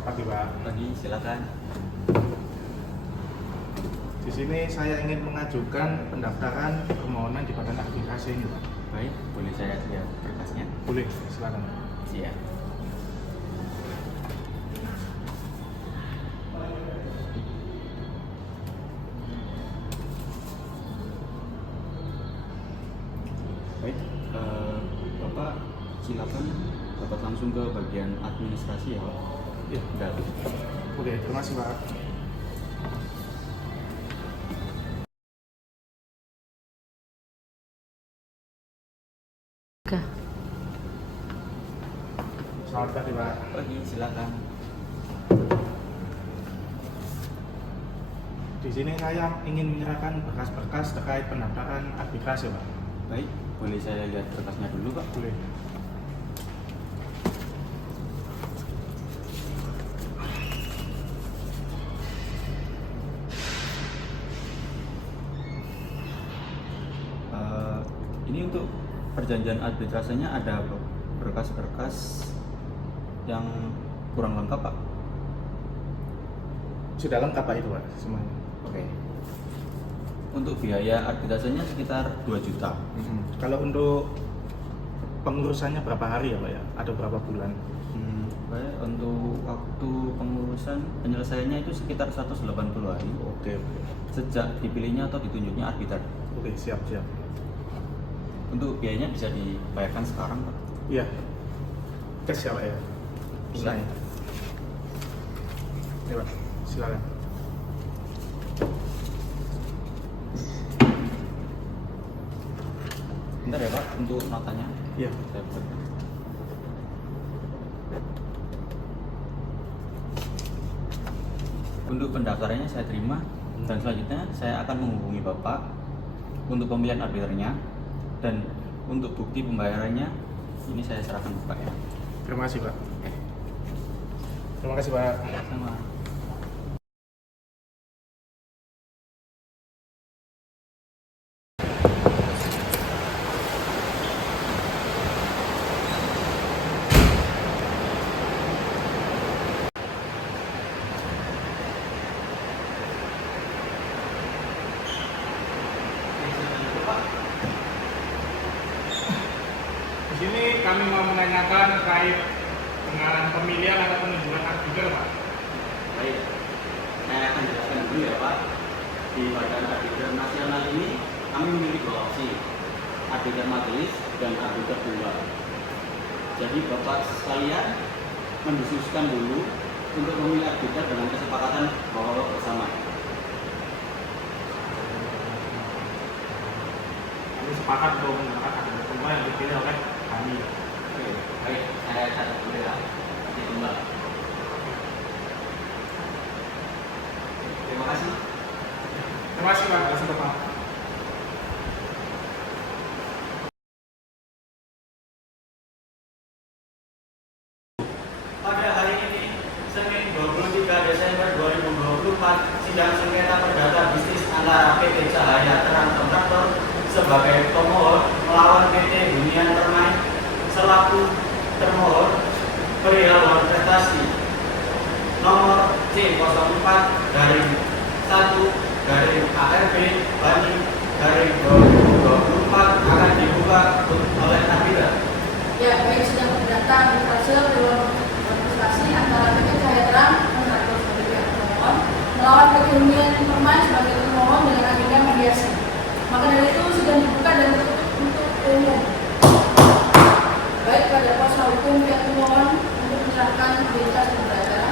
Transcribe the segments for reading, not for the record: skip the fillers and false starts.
Selamat pagi, Pak. Pagi, silakan. Di sini saya ingin mengajukan pendaftaran permohonan di Badan Administrasi ini, Pak. Baik, boleh saya lihat berkasnya? Boleh, silakan. Siap. Baik, Bapak silakan dapat langsung ke bagian administrasi ya, Pak. Ya. Enggak. Oke, terima kasih, Pak. Selamat pagi, Pak. Pagi, silakan. Di sini saya ingin menyerahkan berkas-berkas terkait pendaftaran arbitrase, Pak. Baik, boleh saya lihat berkasnya dulu, Pak? Boleh. Ini untuk perjanjian arbitrasenya ada berkas-berkas yang kurang lengkap, Pak. Sudah lengkap, Pak, itu, Pak, semuanya. Oke. Untuk biaya arbitrasenya sekitar 2 juta. Kalau untuk pengurusannya berapa hari ya, Pak, ya? Atau berapa bulan? Baik, untuk waktu pengurusan penyelesaiannya itu sekitar 180 hari. Oke. Sejak dipilihnya atau ditunjuknya arbiter. Oke, siap. Untuk biayanya bisa dibayarkan sekarang, Pak. Iya. Cash ya, Pak, ya? Bisa. Tunai. Ya, Pak. Silakan. Bentar ya, Pak, untuk notanya. Iya. Saya buat. Untuk pendaftarannya saya terima dan selanjutnya saya akan menghubungi Bapak untuk pemilihan arbiternya dan untuk bukti pembayarannya ini saya serahkan ke Bapak ya. Terima kasih, Pak. Terima kasih, Pak. Sama. Di sini kami mau menanyakan terkait dengan pemilihan atau penunjukan arbiter, Pak. Baik, saya akan jelaskan dulu ya Pak. Di Badan Arbiter Nasional ini kami memiliki 2 opsi, arbiter majelis dan arbiter tunggal. Jadi Bapak sekalian mendiskusikan dulu untuk memilih arbiter dengan kesepakatan Bapak bersama. Kami sepakat untuk menggunakan arbiter tunggal yang dipilih oleh kami. Oke, baik, saya catat dulu ya. Nanti tunggal. Terima kasih. Terima kasih, Pak. Terima kasih, Pak. Pada hari ini, Senin 23 Desember 2024, sidang sengketa perdata bisnis antara PT Cahaya Terang Kontraktor sebagai pemohon melawan PT Hunian Permai selaku termohon perihal prestasi nomor C04 garing 1 garing ARB Bandung garing 2024 akan dibuka oleh arbiter. Ya, baik, sedang perdata arbitrase dalam kontestasi antara PT Cahaya Terang Kontraktor sebagai pihak termohon melawan PT Hunian Permai sebagai termohon dengan agenda mediasi. Maka dari itu sidang dibuka dan tertutup untuk umum. Baik, pada kuasa hukum pihak termohon untuk menyerahkan identitas perdata.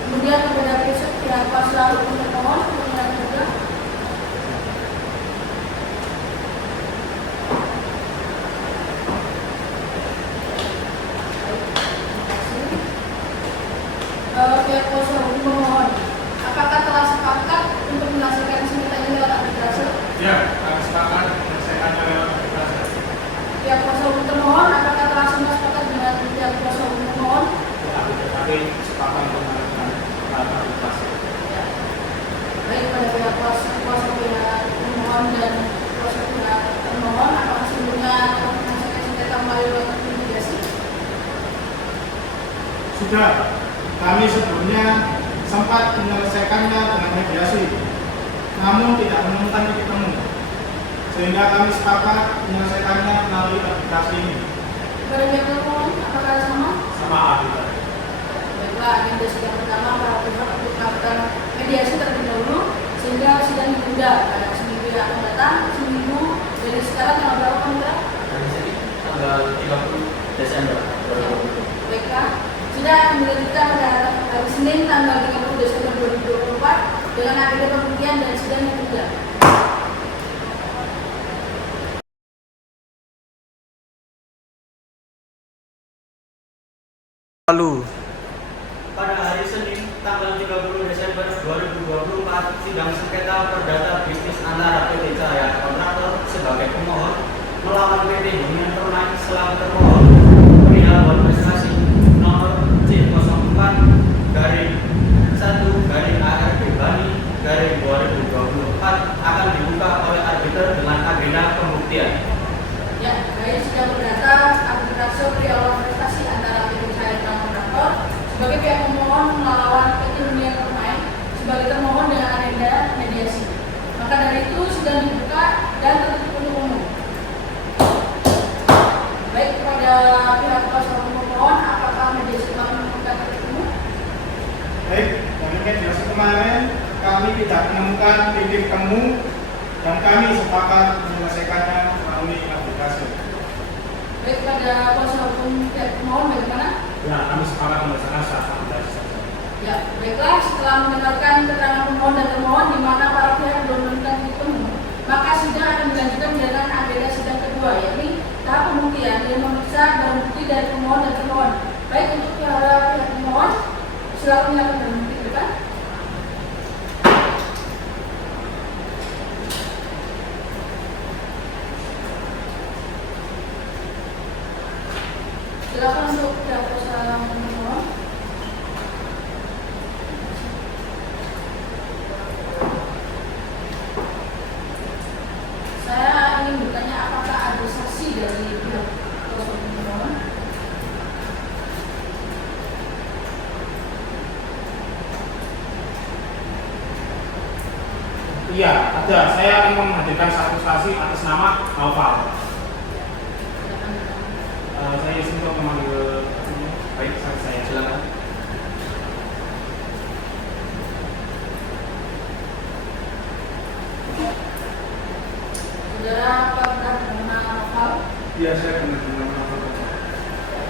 Kemudian kepada besok pihak kuasa hukum termohon untuk menyerahkan juga. Pihak kuasa hukum memohon, apakah telah sepakat untuk menyelesaikan sengketa ini lewat arbitrase? Ya, kami sepakat menyelesaikan lewat arbitrase. Pihak kuasa hukum termohon, apakah telah semua sepakat dengan pihak kuasa hukum memohon? Kami sepakat untuk melakukan arbitrase. Ya. Baik, pada pihak kuasa pihak pemohon dan kuasa hukum Sudah, kami sebelumnya sempat menyelesaikannya dengan mediasi, namun tidak menemukan titik temu, sehingga kami sepakat menyelesaikannya melalui aplikasi ini. Kepada pihak termohon, apakah sama? Sama arbiter. Baiklah, agenda sidang pertama para pihak untuk melakukan mediasi terlebih dahulu sehingga sidang ditunda pada seminggu yang akan datang, seminggu dari sekarang tanggal berapa Pak? Hari ini tanggal 30 Desember 2020. Baiklah, sidang akan dilanjutkan pada hari Senin tanggal 30 Desember 2024 dengan agenda pembuktian dan sidang yang ditunda. Lalu, Pada hari Senin tanggal 30 Desember 2024, sidang sengketa perdata bisnis antara PT Cahaya Kontraktor sebagai pemohon melawan PT Hunian Permai selaku termohon perihal bond prestasi nomor C04 garing 1 garing ARB Bani garing 2024 akan dibuka oleh arbiter dengan agenda pembuktian. Ya, baik sidang perdata arbitrase perihal prestasi antara PT Cahaya Kontraktor sebagai pihak pemohon melawan PT Hunian Permai sebagai termohon dengan agenda mediasi. Maka dari itu sidang dibuka dan tertutup untuk umum. Baik, kepada pihak kuasa hukum pemohon, apakah mediasi telah menemukan titik temu? Baik, dari mediasi kemarin kami tidak menemukan titik temu dan kami sepakat menyelesaikannya melalui aplikasi. Baik, pada kuasa hukum pihak pemohon bagaimana? Ya, kami sepakat menyelesaikan secara aplikasi saja. Ya, baiklah, setelah mendengarkan keterangan pemohon dan termohon di mana para pihak belum menemukan titik temu, maka sidang akan dilanjutkan dengan agenda sidang kedua, yakni tahap pembuktian dengan memeriksa barang bukti dari pemohon dan termohon. Baik, untuk para pihak pemohon, silakan menyatakan barang bukti ke depan. Silakan untuk pihak kuasa hukum pemohon. Saya ingin bertanya apakah ada saksi dari pihak kuasa hukum pemohon? Iya, ada. Saya akan menghadirkan satu saksi atas nama Naufal. Saya izin untuk memanggil. Baik, saksi saya. Silakan. Saudara apa pernah mengenal Naufal? Iya, saya benar-benar Naufal.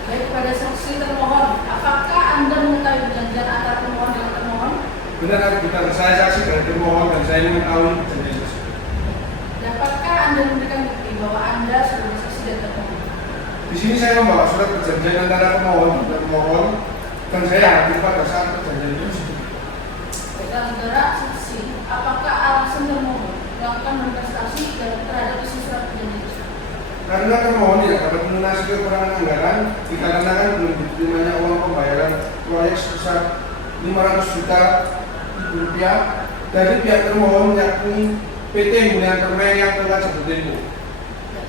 Baik, kepada saksi termohon, apakah Anda mengetahui perjanjian antara termohon dengan termohon? Benar, benar. Saya saksi dari termohon dan saya mengetahui perjanjian tersebut. Dapatkah Anda memberikan bukti bahwa Anda sebagai saksi dan termohon? Di sini saya membawa surat perjanjian antara pemohon dan termohon dan saya hadir pada saat perjanjian itu. Baiklah, saudara saksi, apakah alasan termohon melakukan manifestasi terhadap isi surat perjanjian tersebut? Karena termohon tidak dapat melunasi kekurangan anggaran dikarenakan belum diterimanya uang pembayaran proyek sebesar 500 juta rupiah dari pihak termohon yakni PT Hunian Permai yang telah jatuh tempo.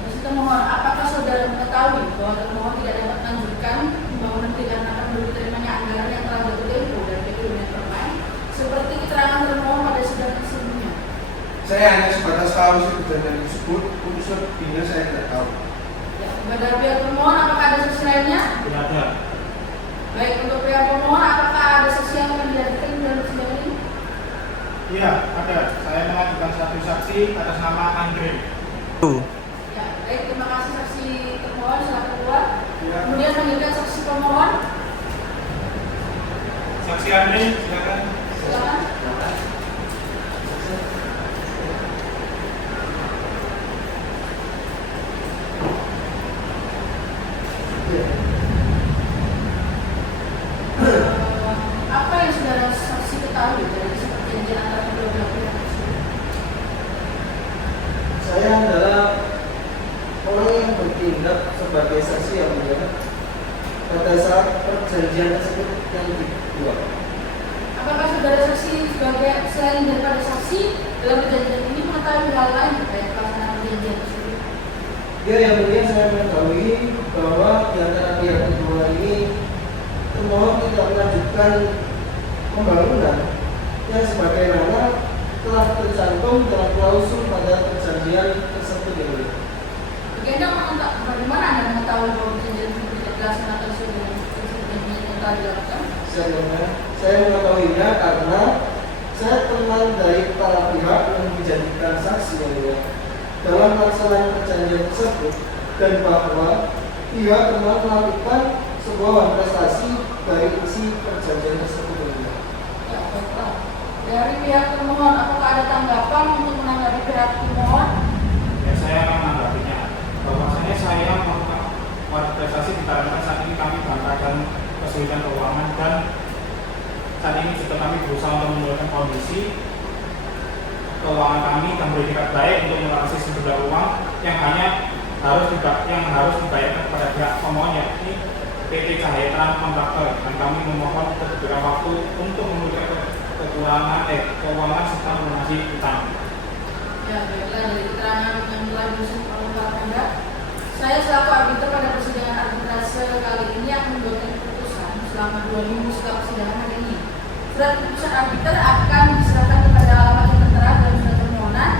Masih termohon, apakah saudara mengetahui bahwa termohon tidak dapat melanjutkan pembangunan dikarenakan belum diterimanya anggaran yang telah jatuh tempo dari PT Hunian Permai seperti keterangan termohon pada sidang sebelumnya? Saya hanya sebatas tahu isi perjanjian tersebut, untuk selebihnya saya tidak tahu. Ya, kepada pihak termohon, apakah ada saksi lainnya? Tidak ada. Baik, untuk pihak pemohon, apakah ada saksi yang akan dihadirkan dalam sidang ini? Iya, ada. Saya mengajukan satu saksi atas nama Andre. Ya, baik, terima kasih saksi termohon, silakan keluar. Ya. Kemudian panggilkan saksi pemohon, Saksi Andre, silakan. silakan. Apa yang saudara saksi ketahui dari isi perjanjian antara kedua belah pihak tersebut? saya adalah orang yang bertindak sebagai saksi yang mulia pada saat perjanjian tersebut yang dibuat. Apakah saudara saksi sebagai selain daripada saksi dalam perjanjian ini mengetahui hal lain terkait pelaksanaan perjanjian tersebut? Ya, yang mulia saya mengetahui bahwa di antara pihak kedua ini termohon tidak tidak melanjutkan pembangunan yang sebagaimana telah tercantum dalam klausul pada perjanjian tersebut ini. Bagi Anda, bagaimana Anda mengetahui bahwa perjanjian itu tidak dilaksanakan sesuai dengan perjanjian yang telah dilakukan? Saya mengetahuinya karena saya kenal dari para pihak yang dijadikan saksi yang mulia dalam pelaksanaan perjanjian tersebut, dan bahwa pihak telah melakukan sebuah prestasi dari isi perjanjian tersebut yang mulia. Ya, baiklah. Dari pihak termohon, apakah ada tanggapan untuk menanggapi pihak termohon? Ya, saya akan menanggapinya. Bahwasanya saya melakukan prestasi dikarenakan saat ini kami dalam kesulitan keuangan, dan saat ini juga kami berusaha untuk memulihkan kondisi keuangan kami dan beritikat baik untuk melunasi sejumlah uang yang harus dibayarkan kepada pihak pemohon, yakni PT Cahaya Terang Kontraktor, dan kami memohon beberapa waktu untuk memulihkan keuangan serta melunasi utang. Ya, baiklah, dari keterangan yang telah disusun oleh Pak Anda, saya selaku arbiter pada persidangan arbitrase kali ini akan membuatkan keputusan selama 2 minggu setelah persidangan hari ini. Surat keputusan arbiter akan diserahkan kepada alamat yang tertera dalam surat permohonan.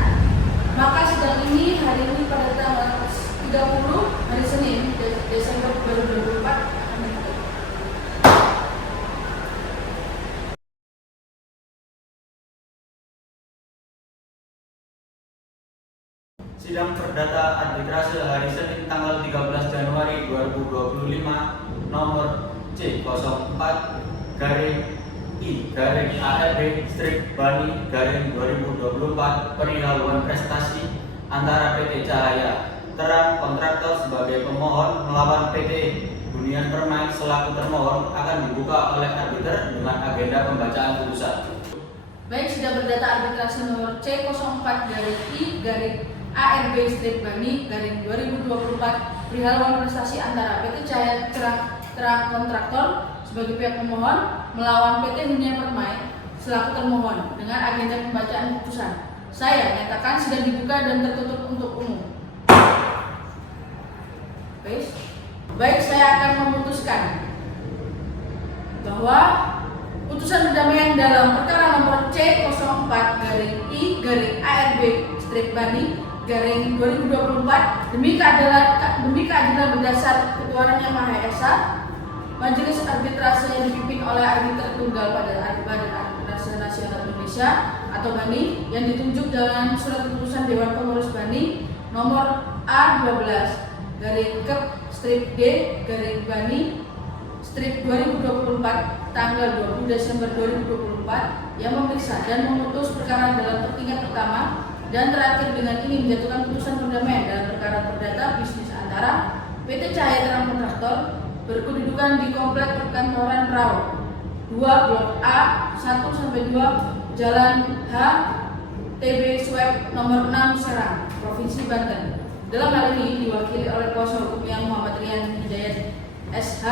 Maka sidang ini hari ini pada tanggal 30 hari Senin Desember 2024 akan ditutup. Sidang perdata arbitrase hari Senin tanggal 13 Januari 2025 nomor C04-I-ARB-Bani-2024 perihal wan prestasi antara PT Cahaya Terang Kontraktor sebagai pemohon melawan PT Hunian Permai selaku termohon akan dibuka oleh arbiter dengan agenda pembacaan putusan. Baik, sidang perdata arbitrase nomor C04-ARB-Bani-2024 perihal wan prestasi antara PT Cahaya Terang Kontraktor sebagai pihak pemohon melawan PT Hunian Permai selaku termohon dengan agenda pembacaan putusan. Saya nyatakan sidang dibuka dan tertutup untuk umum. Baik, saya akan memutuskan bahwa putusan perdamaian dalam perkara nomor C04-ARB-Bani-2024 demi keadilan berdasar ketuhanan Yang Maha Esa, Majelis Arbitrase yang dipimpin oleh arbiter tunggal pada Badan Arbitrase Nasional Indonesia atau BANI yang ditunjuk dalam surat keputusan Dewan Pengurus BANI nomor A12-D-Bani-2024 tanggal 20 Desember 2024 yang memeriksa dan memutus perkara dalam tingkat pertama dan terakhir dengan ini menjatuhkan putusan perdamaian dalam perkara perdata bisnis antara PT Cahaya Terang Kontraktor berkedudukan di Komplek Perkantoran Rau 2 Blok A 1-2 Jalan H TB Swab nomor 6 Serang, Provinsi Banten. Dalam hal ini diwakili oleh kuasa hukum yang Muhammad Rian Hidayat SH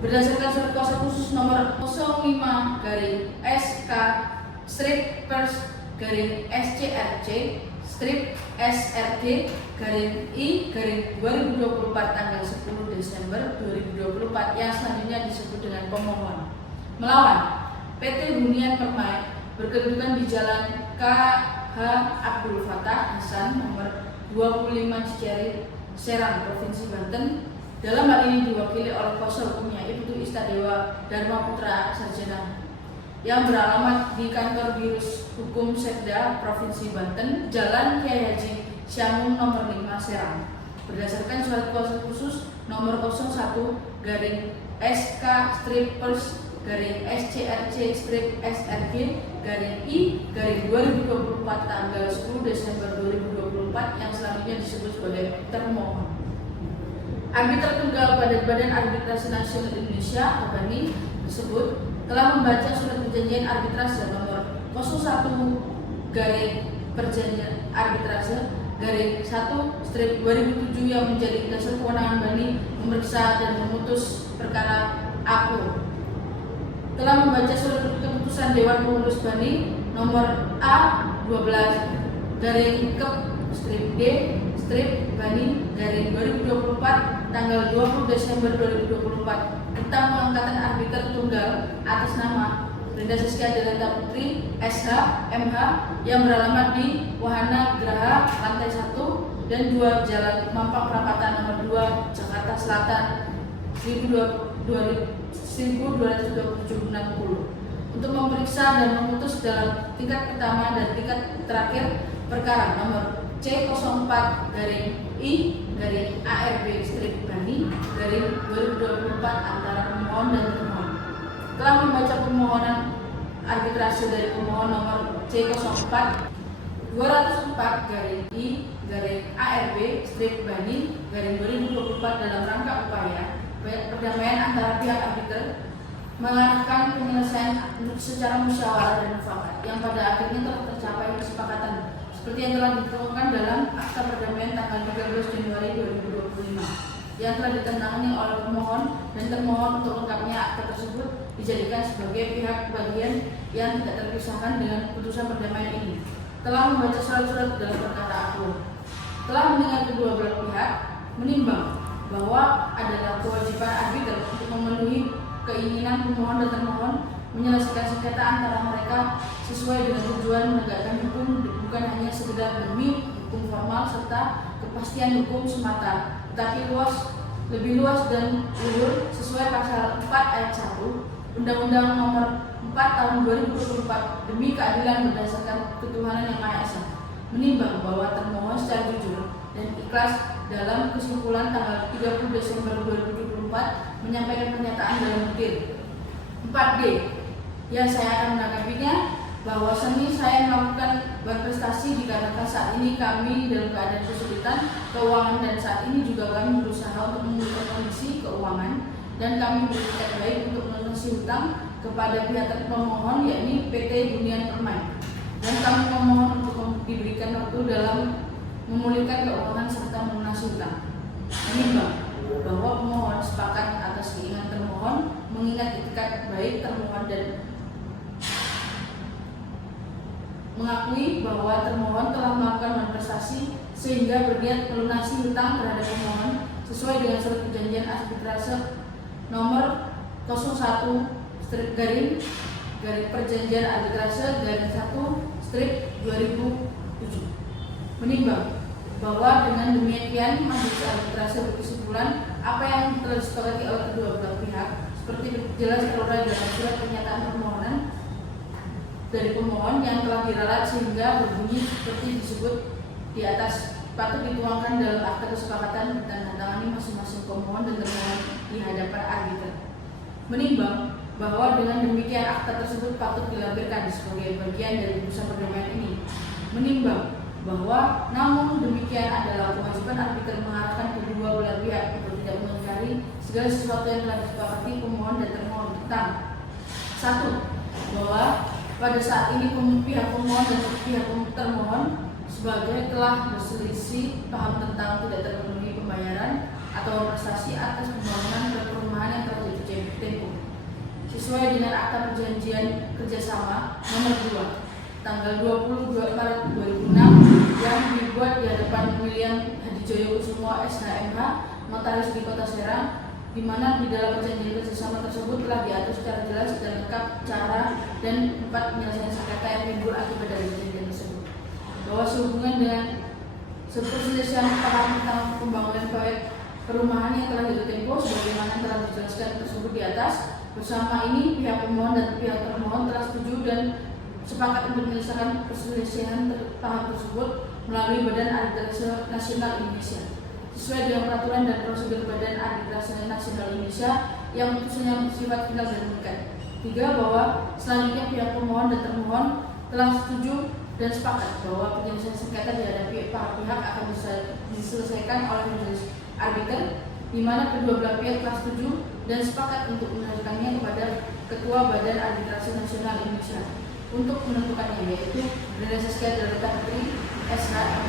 berdasarkan surat kuasa khusus nomor 05-K/SRC/SRD-I-2024 tanggal 10 Desember 2024 yang selanjutnya disebut dengan pemohon melawan PT Hunian Permai berkedudukan di Jalan K.H. Abdul Fattah Hasan nomor 25 Ciceri, Serang, Provinsi Banten. Dalam hal ini diwakili oleh kuasa hukumnya Ibtu Istadewa Dharma Putra Sarjana yang beralamat di kantor Birus Hukum Sekda Provinsi Banten, Jalan Kiai Haji Syamun nomor 5 Serang. Berdasarkan surat kuasa khusus nomor 01-SK/SCRC/SRG-I-2024 tanggal 10 Desember 2024 yang selanjutnya disebut sebagai termohon. Arbiter tunggal pada Badan Arbitrase Nasional Indonesia atau BANI tersebut telah membaca surat perjanjian arbitrase nomor 01-perjanjian arbitrase garing 1/2007 yang menjadi dasar kewenangan BANI memeriksa dan memutus perkara aku. Telah membaca surat keputusan Dewan Pengurus BANI nomor A12-Kep-D-Bani-2024 tanggal 20 Desember 2024 tentang pengangkatan arbiter tunggal atas nama Brenda Siskia Delenta Putri, SH, MH yang beralamat di Wahana Graha, lantai 1 dan 2 Jalan Mampang Perapatan nomor 2, Jakarta Selatan 122760 untuk memeriksa dan memutus dalam tingkat pertama dan tingkat terakhir perkara nomor C04-I-ARB-Bani-2024 antara pemohon dan termohon. Telah membaca permohonan arbitrase dari pemohon nomor C04-204-I-ARB-Bani-2024 dalam rangka upaya perdamaian antara pihak arbiter mengarahkan penyelesaian secara musyawarah dan mufakat yang pada akhirnya telah tercapai kesepakatan seperti yang telah dituangkan dalam Akta Perdamaian tanggal 13 Januari 2025 yang telah ditandatangani oleh pemohon dan termohon. Untuk lengkapnya akta tersebut dijadikan sebagai pihak bagian yang tidak terpisahkan dengan putusan perdamaian ini. Telah membaca surat-surat dalam perkara aku, telah mendengar kedua belah pihak, menimbang bahwa adalah kewajiban arbiter untuk memenuhi keinginan pemohon dan termohon menyelesaikan sengketa antara mereka sesuai dengan tujuan menegakkan hukum, bukan hanya sekedar demi hukum formal serta kepastian hukum semata, tetapi lebih luas dan luhur sesuai pasal 4 ayat 1 Undang-Undang Nomor 4 Tahun 2024 demi keadilan berdasarkan ketuhanan yang Maha Esa. Menimbang bahwa termohon secara jujur dan ikhlas dalam kesimpulan tanggal 30 Desember 2024 menyampaikan pernyataan dalam butir 4D yang saya akan menanggapinya bahwasannya saya melakukan berprestasi dikarenakan saat ini kami dalam keadaan kesulitan keuangan dan saat ini juga kami berusaha untuk memulihkan kondisi keuangan dan kami bertekad baik untuk melunasi hutang kepada pihak termohon yakni PT Hunian Permai dan kami memohon untuk diberikan waktu dalam memulihkan keuangan serta melunasi hutang. Menimbang bahwa pemohon sepakat atas keinginan termohon mengingat etikat baik termohon dan mengakui bahwa termohon telah melakukan prestasi sehingga berniat melunasi hutang terhadap pemohon sesuai dengan surat perjanjian arbitrase nomor 01 garing perjanjian arbitrase garing 1/2007. Menimbang bahwa dengan demikian majelis arbitrase berkesimpulan apa yang telah disepakati oleh kedua belah pihak seperti jelas terurai dalam surat pernyataan permohonan dari pemohon yang telah diralat sehingga berbunyi seperti disebut di atas patut dituangkan dalam akta kesepakatan ditandatangani masing-masing pemohon dan termohon di hadapan arbiter. Menimbang bahwa dengan demikian akta tersebut patut dilampirkan sebagai bagian dari putusan perdamaian ini. Menimbang bahwa namun demikian adalah kewajiban arbiter mengarahkan kedua belah pihak untuk tidak mengingkari segala sesuatu yang telah disepakati pemohon dan termohon tentang 1. Bahwa pada saat ini pihak pemohon dan pihak termohon sebagai telah berselisih paham tentang tidak terpenuhi pembayaran atau prestasi atas pembangunan dan perumahan yang telah jatuh tempo sesuai dengan akta perjanjian kerjasama nomor 2 tanggal 22 Maret 2006 yang dibuat di hadapan William Hadijoyo Kusumo SHMH notaris di Kota Serang, di mana di dalam perjanjian kerjasama tersebut telah diatur secara jelas dan lengkap cara dan tempat penyelesaian sengketa yang timbul akibat dari perjanjian tersebut. Bahwa sehubungan dengan perselisihan paham tentang pembangunan proyek perumahan yang telah jatuh tempo sebagaimana telah dijelaskan tersebut di atas, bersama ini pihak pemohon dan pihak termohon telah setuju dan sepakat untuk menyelesaikan perselisihan paham tersebut melalui Badan Arbitrase Nasional Indonesia sesuai dengan peraturan dan prosedur Badan Arbitrase Nasional Indonesia yang putusannya bersifat final dan mengikat. 3. Bahwa selanjutnya pihak pemohon dan termohon telah setuju dan sepakat bahwa penyelesaian sengketa dihadapi para pihak akan bisa diselesaikan oleh majelis arbiter, di mana kedua belah pihak telah setuju dan sepakat untuk menyerahkannya kepada Ketua Badan Arbitrase Nasional Indonesia untuk menentukannya, yaitu Brenda Siskia Delenta Putri SHM.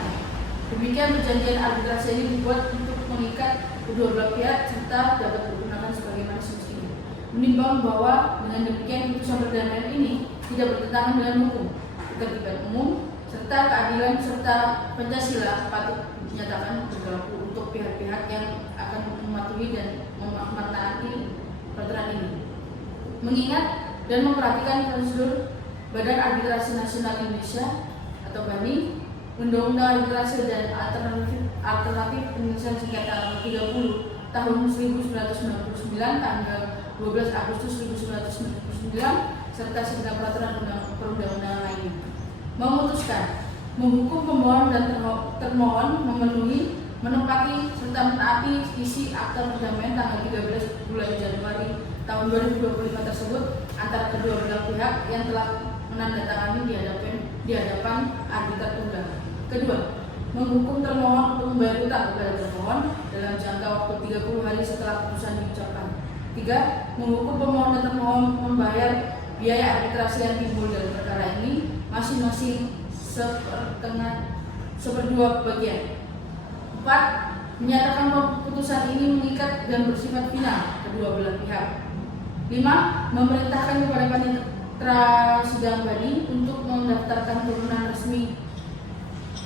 Demikian perjanjian arbitrase ini dibuat untuk mengikat kedua belah pihak serta dapat digunakan sebagaimana semestinya. Menimbang bahwa dengan demikian putusan perdamaian ini tidak bertentangan dengan hukum, ketertiban umum, serta keadilan serta Pancasila patut dinyatakan berlaku untuk pihak-pihak yang akan mematuhi dan menaati peraturan ini. Mengingat dan memperhatikan prosedur Badan Arbitrase Nasional Indonesia atau BANI, Undang-Undang Arbitrase dan Alternatif Penyelesaian Sengketa nomor 30 tahun 1999 tanggal 12 Agustus 1999 serta segenap peraturan perundang-undangan lainnya. Memutuskan menghukum pemohon dan termohon memenuhi, menempati serta menaati isi akta perdamaian tanggal 13 bulan Januari tahun 2025 tersebut antara kedua belah pihak yang telah menandatangani di hadapan arbiter tunggal. Kedua, menghukum termohon untuk membayar utang kepada termohon dalam jangka waktu 30 hari setelah putusan diucapkan. Tiga, menghukum pemohon dan termohon membayar biaya arbitrase yang timbul dari perkara ini masing-masing seperdua bagian. 4. Menyatakan bahwa putusan ini mengikat dan bersifat final kedua belah pihak. 5. Memerintahkan kepada panitera sidang BANI untuk mendaftarkan turunan resmi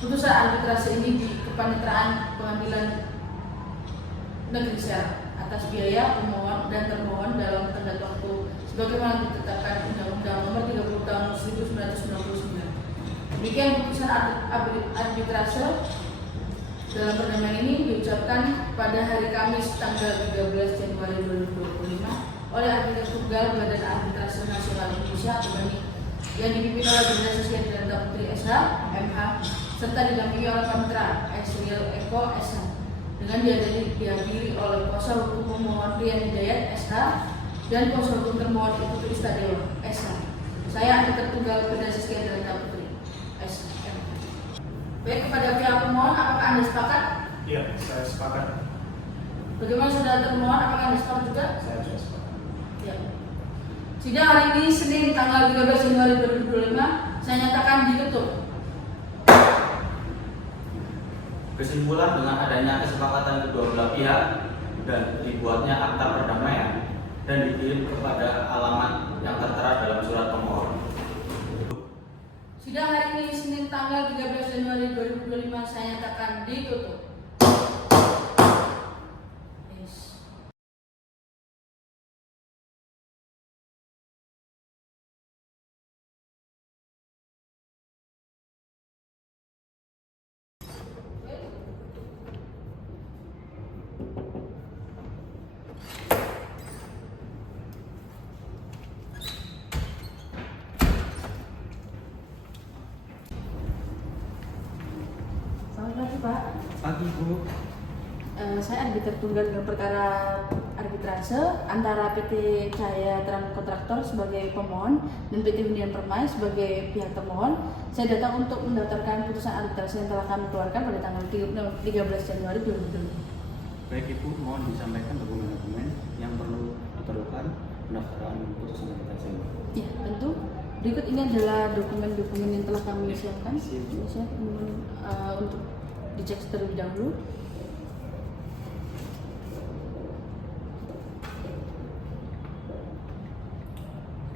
putusan arbitrase ini di Kepanitraan Pengadilan Negeri Serang atas biaya pemohon dan termohon dalam tenggat waktu sebagaimana ditetapkan Undang-Undang Nomor 30 Tahun 1999. Demikian putusan arbitrase dalam perdamaian ini diucapkan pada hari Kamis tanggal 13 Januari 2025 oleh arbiter tunggal Badan Arbitrase Nasional Indonesia atau BANI yang dipimpin oleh Bunda Saskia Dinata Putri SH, MH, serta didampingi oleh Panitra Esriel Eko SH dengan dihadiri oleh kuasa hukum pemohon Rian Hidayat SH dan kuasa hukum termohon Ibu Istadewa SH. Saya arbiter tunggal Bunda Saskia Dinata Putri SH. Baik, kepada pihak pemohon, apakah Anda sepakat? Iya, saya sepakat. Bagaimana saudara termohon, apakah Anda sepakat juga? Saya juga sepakat. Ya. Sidang hari ini Senin tanggal 13 Januari 2025 saya nyatakan ditutup. Kesimpulan, dengan adanya kesepakatan kedua belah pihak dan dibuatnya akta perdamaian dan dikirim kepada alamat yang tertera dalam surat pemohon. Sidang hari ini Senin tanggal 13 Januari 2025 saya nyatakan ditutup. Yes. Selamat pagi Pak. Pagi Bu. Saya arbiter tunggal dalam perkara arbitrase antara PT Cahaya Terang Kontraktor sebagai pemohon dan PT Hunian Permai sebagai pihak termohon. Saya datang untuk mendaftarkan putusan arbitrase yang telah kami keluarkan pada tanggal 13 Januari 2020. Baik Ibu, mohon disampaikan dokumen-dokumen yang perlu diperlukan pendaftaran putusan arbitrase ini. Ya, tentu. Berikut ini adalah dokumen-dokumen yang telah kami siapkan. Siap untuk dicek terlebih dahulu.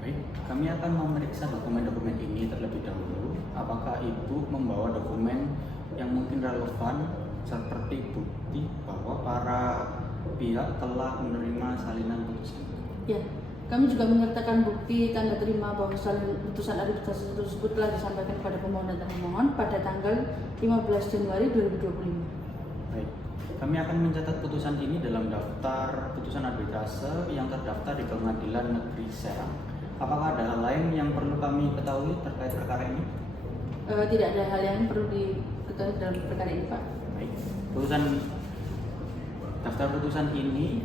Baik, kami akan memeriksa dokumen-dokumen ini terlebih dahulu. Apakah Ibu membawa dokumen yang mungkin relevan seperti bukti bahwa para pihak telah menerima salinan putusan? Ya, kami juga menyertakan bukti tanda terima bahwa putusan arbitrase tersebut telah disampaikan kepada pemohon dan termohon pada tanggal 15 Januari 2025. Baik, kami akan mencatat putusan ini dalam daftar putusan arbitrase yang terdaftar di Pengadilan Negeri Serang. Apakah ada hal lain yang perlu kami ketahui terkait perkara ini? Tidak ada hal yang perlu diketahui dalam perkara ini, Pak. Baik, daftar putusan ini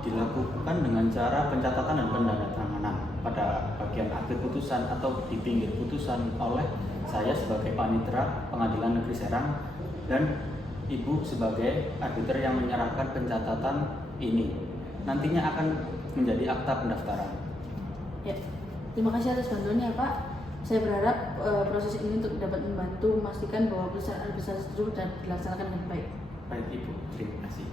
dilakukan dengan cara pencatatan dan pendandatanganan pada bagian akhir putusan atau di pinggir putusan oleh saya sebagai panitera Pengadilan Negeri Serang dan Ibu sebagai arbiter yang menyerahkan pencatatan ini. Nantinya akan menjadi akta pendaftaran. Ya, terima kasih atas bantuannya, Pak. Saya berharap proses ini untuk dapat membantu memastikan bahwa putusan arbitrase tersebut dapat dilaksanakan dengan baik. Baik Ibu, terima kasih.